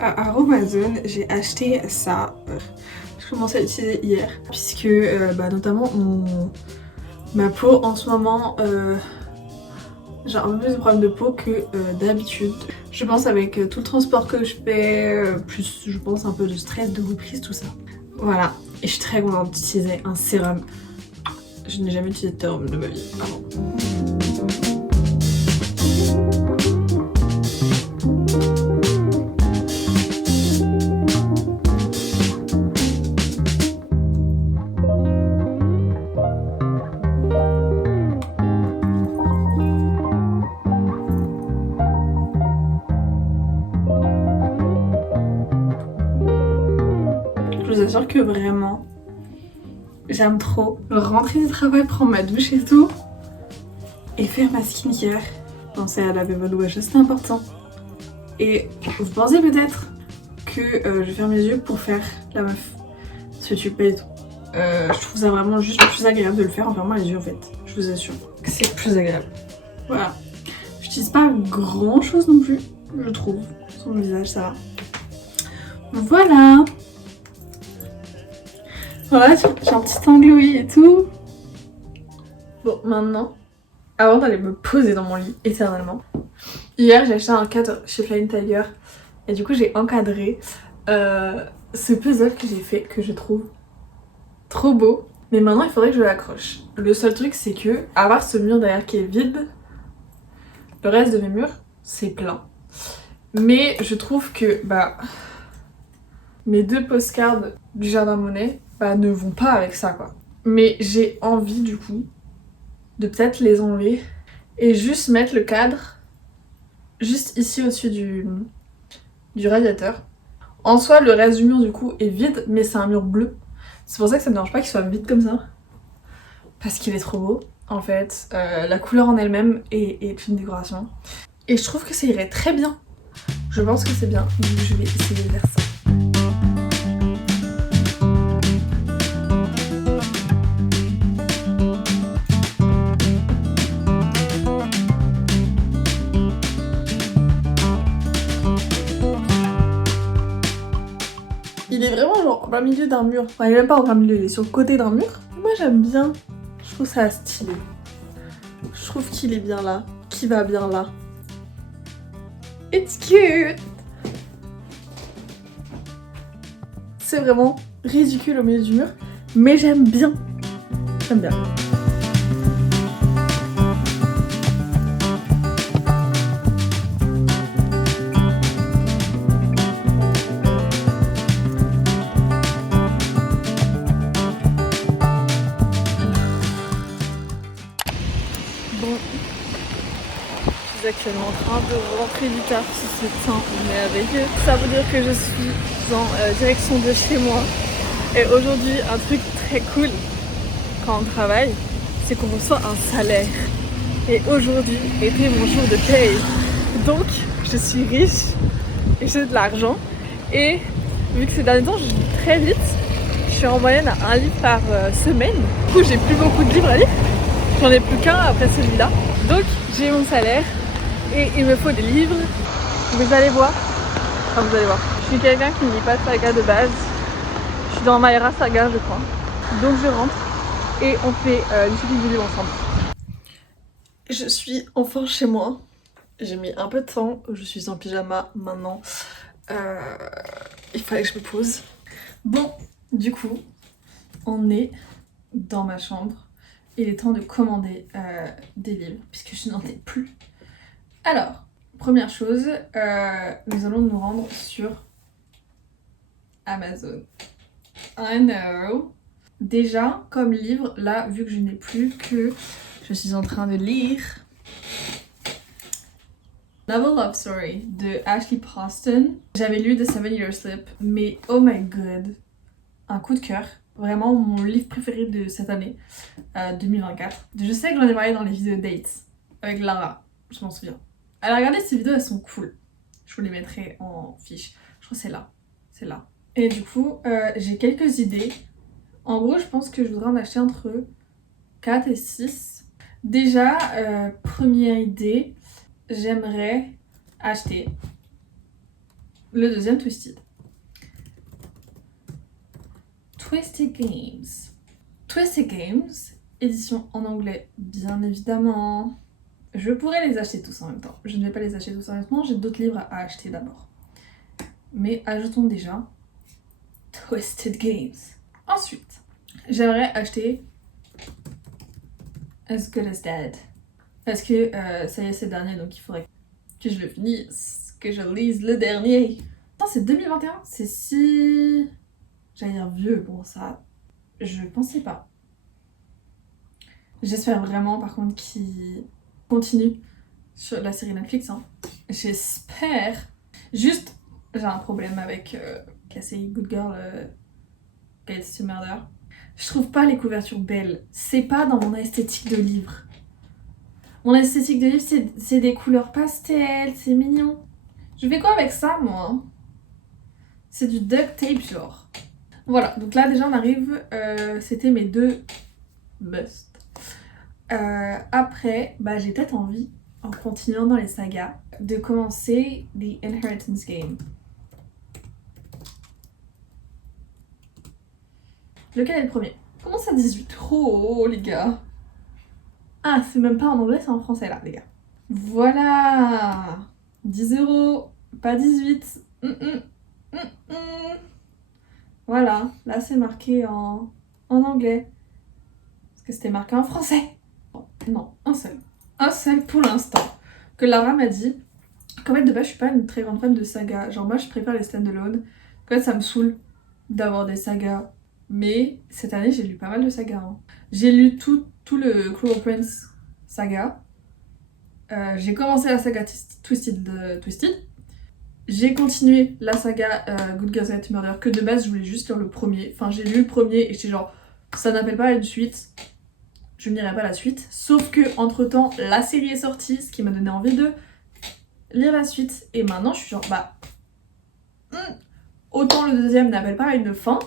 À Amazon, j'ai acheté ça. Je commençais à l'utiliser hier, puisque notamment ma peau en ce moment, j'ai un peu plus de problèmes de peau que d'habitude. Je pense avec tout le transport que je fais, plus je pense un peu de stress, de reprise, tout ça. Voilà, et je suis très contente d'utiliser un sérum. Je n'ai jamais utilisé de sérum de ma vie avant. Je vous assure que vraiment, j'aime trop rentrer du travail, prendre ma douche et tout, et faire ma skincare. Penser à laver votre wash, c'est important. Et vous pensez peut-être que je vais fermer les yeux pour faire la meuf. Ce tube pas du tout. Je trouve ça vraiment juste plus agréable de le faire en fermant les yeux en fait. Je vous assure que c'est plus agréable. Voilà. J'utilise pas grand chose non plus, je trouve. Sur mon visage, ça va. Voilà. Voilà, j'ai un petit teint glowy et tout. Bon, maintenant, avant d'aller me poser dans mon lit éternellement, hier j'ai acheté un cadre chez Flying Tiger et du coup j'ai encadré ce puzzle que j'ai fait, que je trouve trop beau. Mais maintenant il faudrait que je l'accroche. Le seul truc c'est que, à part ce mur derrière qui est vide, le reste de mes murs c'est plein. Mais je trouve que mes deux postcards du Jardin Monet ne vont pas avec ça quoi. Mais j'ai envie du coup de peut-être les enlever et juste mettre le cadre juste ici au-dessus du radiateur. En soi le reste du mur du coup est vide, mais c'est un mur bleu. C'est pour ça que ça me dérange pas qu'il soit vide comme ça. Parce qu'il est trop beau. En fait, la couleur en elle-même est une décoration. Et je trouve que ça irait très bien. Je pense que c'est bien, donc je vais essayer de faire ça. Il est vraiment genre en plein milieu d'un mur. Enfin, il est même pas en plein milieu, il est sur le côté d'un mur. Moi j'aime bien. Je trouve ça stylé. Je trouve qu'il est bien là. Qu'il va bien là. It's cute! C'est vraiment ridicule au milieu du mur. Mais j'aime bien. J'aime bien. Je suis actuellement en train de rentrer du taf sous ce temps merveilleux. Ça veut dire que je suis en direction de chez moi. Et aujourd'hui, un truc très cool quand on travaille, c'est qu'on reçoit un salaire. Et aujourd'hui était mon jour de paye. Donc, je suis riche et j'ai de l'argent. Et vu que ces derniers temps, je lis très vite, je suis en moyenne à un livre par semaine. Du coup, j'ai plus beaucoup de livres à lire. J'en ai plus qu'un après celui-là. Donc, j'ai mon salaire. Et il me faut des livres. Vous allez voir. Enfin, vous allez voir. Je suis quelqu'un qui ne lit pas de saga de base. Je suis dans Maera Saga, je crois. Donc je rentre et on fait une petite vidéo ensemble. Je suis enfin chez moi. J'ai mis un peu de temps. Je suis en pyjama maintenant. Il fallait que je me pose. Bon, du coup, on est dans ma chambre. Il est temps de commander des livres puisque je n'en ai plus. Alors, première chose, nous allons nous rendre sur Amazon. I know. Déjà, comme livre, là, vu que je n'ai plus que je suis en train de lire Novel Love Story de Ashley Preston. J'avais lu The 7 Year Slip, mais oh my god, un coup de cœur. Vraiment mon livre préféré de cette année, 2024. Je sais que j'en ai parlé dans les vidéos dates avec Lara, je m'en souviens. Alors regardez, ces vidéos elles sont cool. Je vous les mettrai en fiche. Je crois que c'est là. C'est là. Et du coup, j'ai quelques idées. En gros, je pense que je voudrais en acheter entre 4 et 6. Déjà, première idée, j'aimerais acheter le deuxième Twisted. Twisted Games. Twisted Games, édition en anglais, bien évidemment. Je pourrais les acheter tous en même temps. Je ne vais pas les acheter tous en même temps, j'ai d'autres livres à acheter d'abord. Mais ajoutons déjà Twisted Games. Ensuite, j'aimerais acheter As Good As Dead. Parce que ça y est, c'est le dernier, donc il faudrait que je le finisse, que je lise le dernier. Non, c'est 2021, c'est si... J'allais dire vieux, bon ça, je pensais pas. J'espère vraiment par contre qu'il continue sur la série Netflix. Hein. J'espère. Juste, j'ai un problème avec la série Good Girl, Guide to Murder. Je trouve pas les couvertures belles. C'est pas dans mon esthétique de livre. Mon esthétique de livre, c'est des couleurs pastel, c'est mignon. Je fais quoi avec ça, moi? C'est du duct tape, genre. Voilà, donc là, déjà, on arrive. C'était mes deux must. Après, bah, j'ai peut-être envie, en continuant dans les sagas, de commencer The Inheritance Game. Lequel est le premier? Comment ça 18? Oh, les gars. Ah, c'est même pas en anglais, c'est en français, là, les gars. Voilà. 10€, pas 18. Voilà, là, c'est marqué en anglais. Parce que c'était marqué en français. Non, un seul. Un seul pour l'instant. Que Lara m'a dit qu'en fait, de base, je suis pas une très grande fan de sagas. Genre, moi, je préfère les stand-alone. En fait, ça me saoule d'avoir des sagas. Mais cette année, j'ai lu pas mal de sagas. Hein. J'ai lu tout le Cruel Prince saga. J'ai commencé la saga Twisted. J'ai continué la saga Good Girls Get Murder, que de base, je voulais juste lire le premier. Enfin, j'ai lu le premier et j'étais genre, ça n'appelle pas à une suite. Je n'irai pas la suite. Sauf que, entre-temps, la série est sortie, ce qui m'a donné envie de lire la suite. Et maintenant, je suis genre, autant le deuxième n'appelle pas à une fin,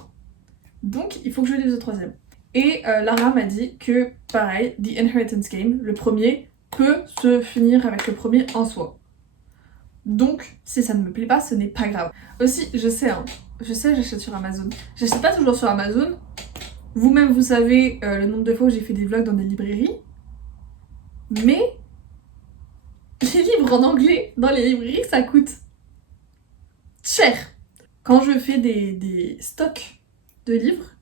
donc il faut que je lise le troisième. Et Lara m'a dit que, pareil, The Inheritance Game, le premier, peut se finir avec le premier en soi. Donc, si ça ne me plaît pas, ce n'est pas grave. Aussi, je sais, j'achète sur Amazon. J'achète pas toujours sur Amazon. Vous-même, vous savez le nombre de fois où j'ai fait des vlogs dans des librairies. Mais les livres en anglais dans les librairies, ça coûte cher. Quand je fais des stocks de livres,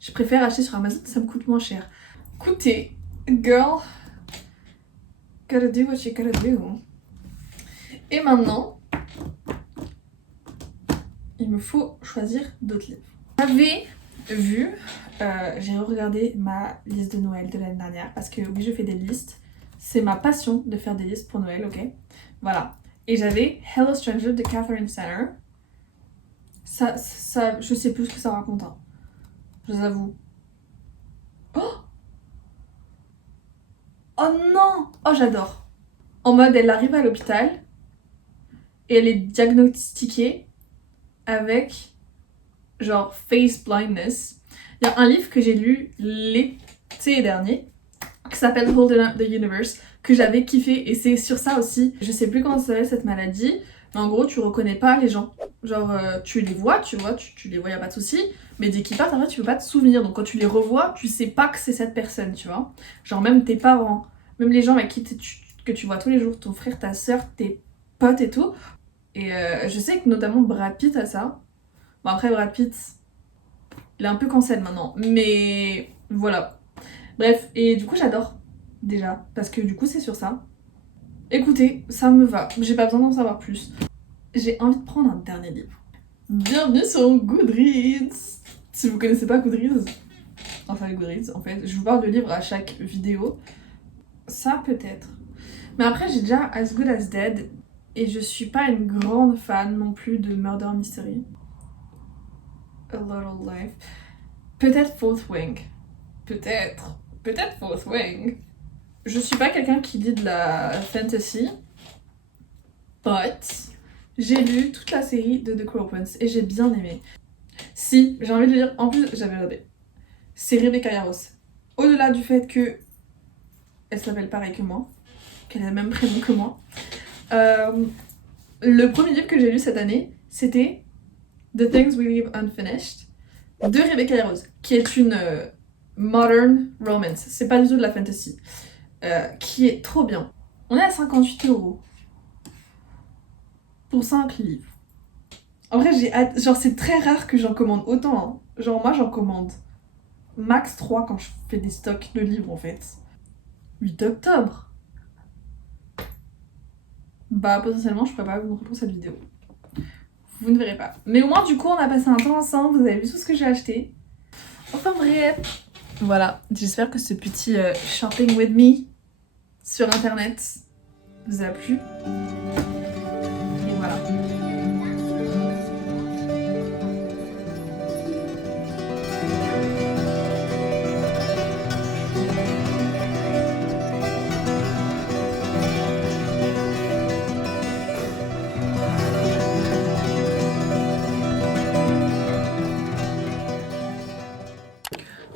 je préfère acheter sur Amazon, ça me coûte moins cher. Écoutez, girl, gotta do what you gotta do. Et maintenant, il me faut choisir d'autres livres. J'avais vu, j'ai regardé ma liste de Noël de l'année dernière, parce que oui, je fais des listes. C'est ma passion de faire des listes pour Noël, ok? Voilà. Et j'avais Hello Stranger de Catherine Center. Ça, je sais plus ce que ça raconte, hein. Je vous avoue. Oh non! Oh, j'adore. En mode, elle arrive à l'hôpital et elle est diagnostiquée avec genre face blindness. Il y a un livre que j'ai lu l'été dernier qui s'appelle Holding Up the Universe, que j'avais kiffé, et c'est sur ça aussi. Je sais plus comment ça s'appelle cette maladie, mais en gros tu reconnais pas les gens. Genre tu les vois, tu les vois, y a pas de souci, mais dès qu'ils partent en fait tu peux pas te souvenir, donc quand tu les revois tu sais pas que c'est cette personne, tu vois. Genre même tes parents, même les gens avec qui que tu vois tous les jours, ton frère, ta soeur, tes potes et tout. Et je sais que notamment Brad Pitt a ça. Bon après Brad Pitt, il est un peu cancel maintenant, mais voilà. Bref, et du coup j'adore déjà, parce que du coup c'est sur ça. Écoutez, ça me va, j'ai pas besoin d'en savoir plus. J'ai envie de prendre un dernier livre. Bienvenue sur Goodreads. Si vous connaissez pas Goodreads, enfin Goodreads en fait, je vous parle de livres à chaque vidéo. Ça peut-être. Mais après j'ai déjà As Good As Dead, et je suis pas une grande fan non plus de Murder Mystery. A Little Life. Peut-être Fourth Wing. Peut-être Fourth Wing. Je suis pas quelqu'un qui lit de la fantasy, but j'ai lu toute la série de The Cruel Prince et j'ai bien aimé. Si, j'ai envie de lire, en plus j'avais regardé, c'est Rebecca Yarros. Au-delà du fait que elle s'appelle pareil que moi, qu'elle a le même prénom que moi, le premier livre que j'ai lu cette année, c'était The Things We Leave Unfinished de Rebecca Yarros, qui est une modern romance. C'est pas du tout de la fantasy. Qui est trop bien. On est à 58€ pour 5 livres. En vrai, j'ai hâte. Genre, c'est très rare que j'en commande autant. Hein. Genre, moi, j'en commande max 3 quand je fais des stocks de livres, en fait. 8 octobre. Bah, potentiellement, je pourrais pas vous montrer pour cette vidéo. Vous ne verrez pas. Mais au moins, du coup, on a passé un temps ensemble. Vous avez vu tout ce que j'ai acheté. Enfin, bref. Voilà. J'espère que ce petit shopping with me sur internet vous a plu. Et voilà.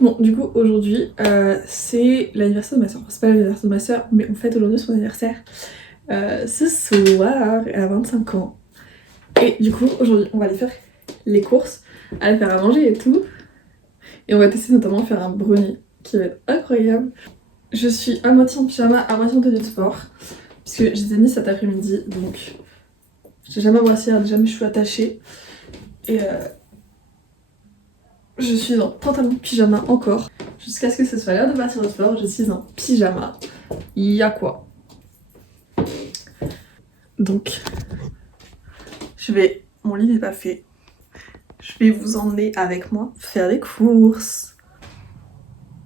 Bon, du coup, aujourd'hui, c'est l'anniversaire de ma soeur. Enfin, c'est pas l'anniversaire de ma soeur, mais on fête aujourd'hui son anniversaire ce soir. Elle a 25 ans. Et du coup, aujourd'hui, on va aller faire les courses, aller faire à manger et tout. Et on va tester notamment faire un brownie qui va être incroyable. Je suis à moitié en pyjama, à moitié en tenue de sport. Puisque j'ai mis cet après-midi, donc j'ai jamais brassière, déjà mes cheveux attachés. Et je suis en pantalon de pyjama encore. Jusqu'à ce que ce soit l'heure de partir au sport, je suis en pyjama. Y'a quoi. Donc, mon lit n'est pas fait. Je vais vous emmener avec moi faire les courses.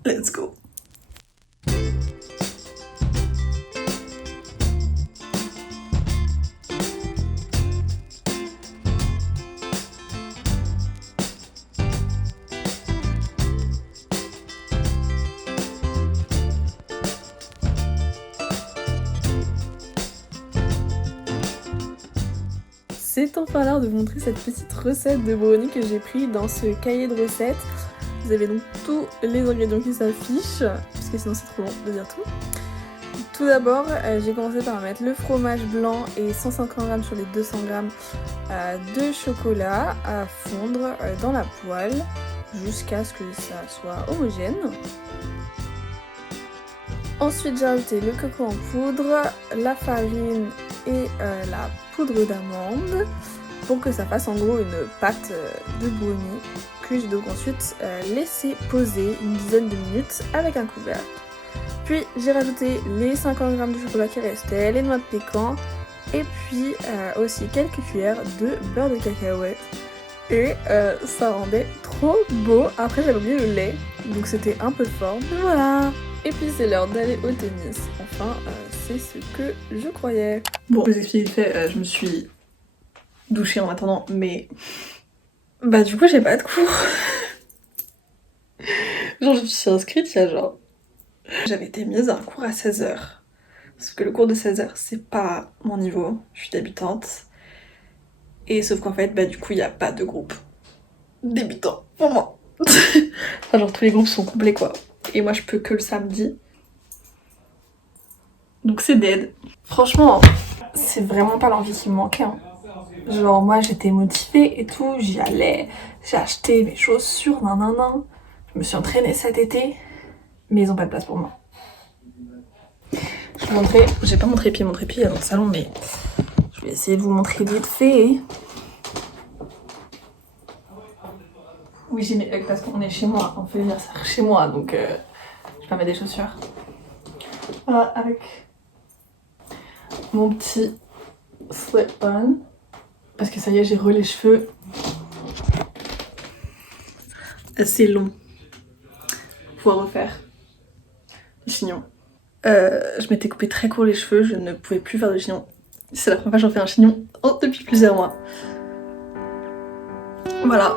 Let's go. C'est enfin l'heure de vous montrer cette petite recette de brownie que j'ai pris dans ce cahier de recettes. Vous avez donc tous les ingrédients qui s'affichent, parce que sinon c'est trop long de dire tout. Tout d'abord, j'ai commencé par mettre le fromage blanc et 150 g sur les 200 g de chocolat à fondre dans la poêle jusqu'à ce que ça soit homogène. Ensuite, j'ai ajouté le coco en poudre, la farine et la poudre d'amande pour que ça fasse en gros une pâte de brownie que j'ai donc ensuite laissé poser une dizaine de minutes avec un couvercle. Puis j'ai rajouté les 50 g de chocolat qui restaient, les noix de pécan et puis aussi quelques cuillères de beurre de cacahuète. Et ça rendait trop beau. Après j'avais oublié le lait, donc c'était un peu fort, mais voilà. Et puis c'est l'heure d'aller au tennis. Enfin, c'est ce que je croyais. Bon, je vous explique vite fait, je me suis douchée en attendant, mais... Bah du coup j'ai pas de cours. Genre je me suis inscrite il y a genre... J'avais été mise à un cours à 16h. Parce que le cours de 16h c'est pas mon niveau, je suis débutante. Et sauf qu'en fait, bah du coup il n'y a pas de groupe débutant pour moi. Enfin genre tous les groupes sont complets quoi. Et moi je peux que le samedi. Donc c'est dead. Franchement, c'est vraiment pas l'envie qui me manquait. Hein. Genre moi j'étais motivée et tout, j'y allais, j'ai acheté mes chaussures, nanana. Je me suis entraînée cet été, mais ils ont pas de place pour moi. Je vous montrer, j'ai pas mon trépied est dans le salon, mais je vais essayer de vous montrer vite fait. Oui j'ai mis parce qu'on est chez moi, on fait l'anniversaire chez moi, donc je vais pas mettre des chaussures. Voilà, avec mon petit slip-on. Parce que ça y est, j'ai relais les cheveux assez longs. Pour refaire les chignons. Je m'étais coupé très court les cheveux, je ne pouvais plus faire de chignon. C'est la première fois que j'en fais un chignon depuis plusieurs mois. Voilà.